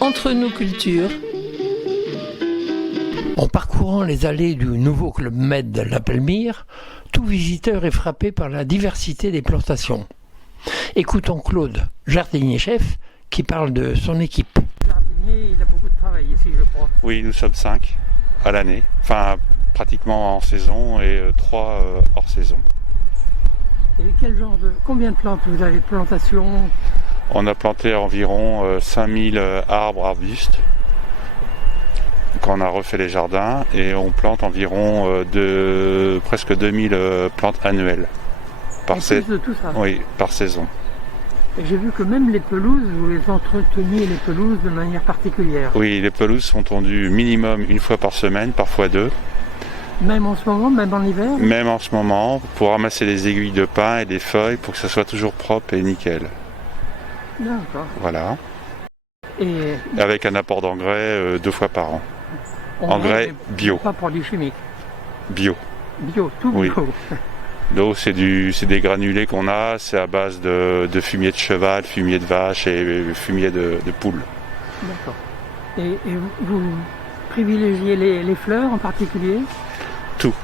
Entre nos cultures. En parcourant les allées du nouveau Club Med La Pelmire, tout visiteur est frappé par la diversité des plantations. Écoutons Claude, jardinier-chef, qui parle de son équipe. Le jardinier, il a beaucoup de travail ici, je crois. Oui, nous sommes 5 à l'année, enfin pratiquement en saison et 3 hors saison. Et combien de plantes vous avez de plantation? On a planté environ 5000 arbres, arbustes, quand on a refait les jardins, et on plante environ presque 2000 plantes annuelles par saison. Et j'ai vu que même les pelouses, vous les entreteniez les pelouses de manière particulière. Oui, les pelouses sont tondues minimum une fois par semaine, parfois 2. Même en ce moment, même en hiver? Même en ce moment, pour ramasser les aiguilles de pin et les feuilles pour que ça soit toujours propre et nickel. D'accord. Voilà. Et avec un apport d'engrais 2 fois par an. Engrais bio. Pas produits chimiques. Bio. Bio, tout bio. Oui. L'eau, c'est des granulés qu'on a, c'est à base de fumier de cheval, fumier de vache et fumier de poule. D'accord. Et vous privilégiez les fleurs en particulier? Tout.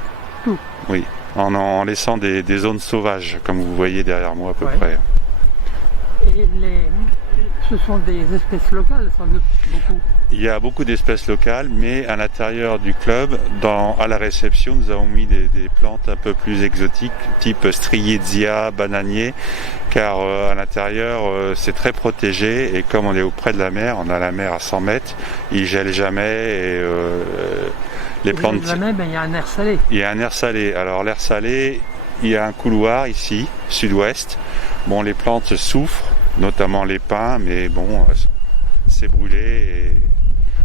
Tout. Oui, en laissant des zones sauvages, comme vous voyez derrière moi à peu près. Et ce sont des espèces locales, sans doute, beaucoup? Il y a beaucoup d'espèces locales, mais à l'intérieur du club, à la réception, nous avons mis des plantes un peu plus exotiques, type striézia, bananier, car à l'intérieur, c'est très protégé, et comme on est auprès de la mer, on a la mer à 100 mètres, il gèle jamais, et les plantes... Jamais, il y a un air salé. Il y a un air salé. Alors l'air salé, il y a un couloir ici, sud-ouest. Bon, les plantes souffrent, notamment les pins, mais bon, c'est brûlé et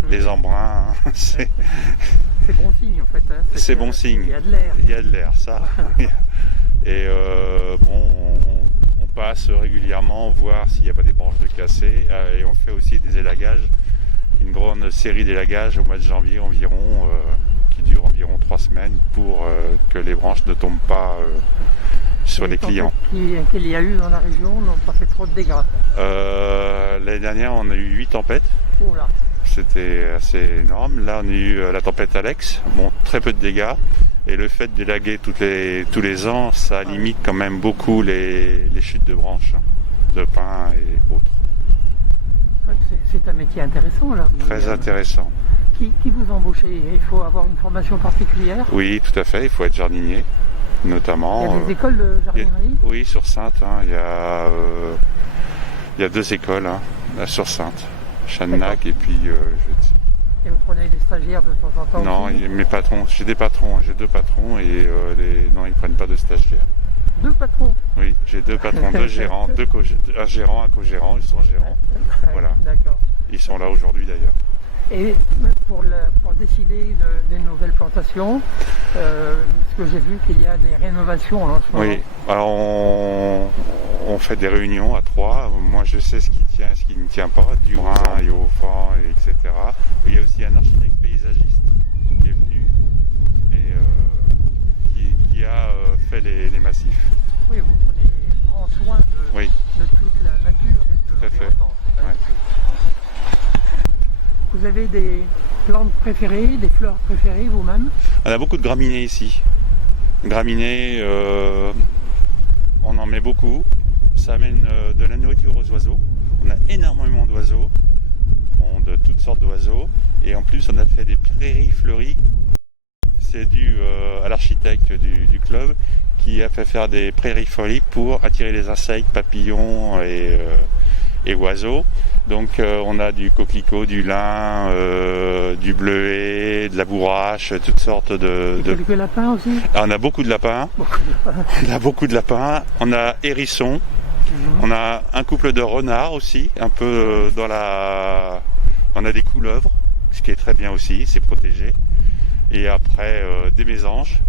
les embruns, c'est bon signe en fait. Hein. C'est bon signe. Il y a de l'air. Il y a de l'air, ça. Et bon, on passe régulièrement voir s'il n'y a pas des branches de cassées et on fait aussi des élagages, une grande série d'élagages au mois de janvier environ, qui dure environ 3 semaines pour que les branches ne tombent pas sur les clients. Qu'il y a eu dans la région n'ont pas fait trop de dégâts. L'année dernière, on a eu 8 tempêtes. Oh là. C'était assez énorme. Là, on a eu la tempête Alex. Bon, très peu de dégâts. Et le fait d'élaguer tous les ans, ça limite quand même beaucoup les chutes de branches, de pins et autres. C'est un métier intéressant là. Très intéressant. Qui vous embauchez? Il faut avoir une formation particulière? Oui, tout à fait. Il faut être jardinier, notamment. Il y a des écoles de jardinerie? Oui, sur Saintes. Il y a 2 écoles sur Saintes. Channac et puis Et vous prenez des stagiaires de temps en temps? Non, mes patrons, j'ai 2 patrons et non, ils prennent pas de stagiaires. 2 patrons? Oui, j'ai 2 patrons, 2 gérants, un gérant, un co-gérant, ils sont gérants. Voilà. D'accord. Ils sont là aujourd'hui d'ailleurs. Et pour décider des nouvelles plantations, parce que j'ai vu qu'il y a des rénovations en ce moment. Oui, alors on fait des réunions à 3. Moi je sais ce qui tient, ce qui ne tient pas, du brin et au vent, etc. Il y a aussi un architecte paysagiste qui est venu et qui a fait les massifs. Oui, vous prenez grand soin de toute la nature et de l'environnement. Vous avez des plantes préférées, des fleurs préférées vous-même? On a beaucoup de graminées ici. Graminées, on en met beaucoup. Ça amène de la nourriture aux oiseaux. On a énormément d'oiseaux, de toutes sortes d'oiseaux. Et en plus, on a fait des prairies fleuries. C'est dû à l'architecte du club qui a fait faire des prairies fleuries pour attirer les insectes, papillons et oiseaux. Donc on a du coquelicot, du lin, du bleuet, de la bourrache, toutes sortes de... Quelques lapins aussi? On a beaucoup de lapins. On a beaucoup de lapins. On a hérissons. On a un couple de renards aussi, un peu On a des couleuvres, ce qui est très bien aussi, c'est protégé. Et après des mésanges.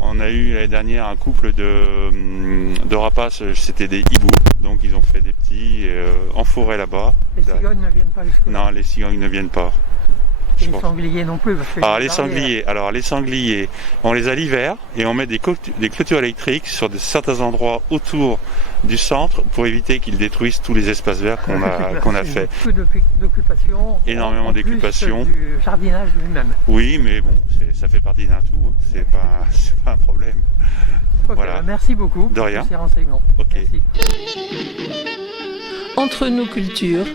On a eu l'année dernière un couple de rapaces, c'était des hiboux, donc ils ont fait des petits en forêt là-bas. Les cigognes ne viennent pas jusque-là? Non, les cigognes ne viennent pas. Et je les pense. sangliers non plus. Parce que Alors j'ai les sangliers, on les a l'hiver et on met des clôtures électriques sur certains endroits autour du centre pour éviter qu'ils détruisent tous les espaces verts qu'on a fait. Beaucoup d'occupation. Énormément en plus d'occupation. Du jardinage lui-même. Oui, mais bon, ça fait partie d'un tout. Hein. C'est pas un problème. Ok, Voilà. merci beaucoup De rien. pour ces renseignements. Ok. Merci. Entre nos cultures,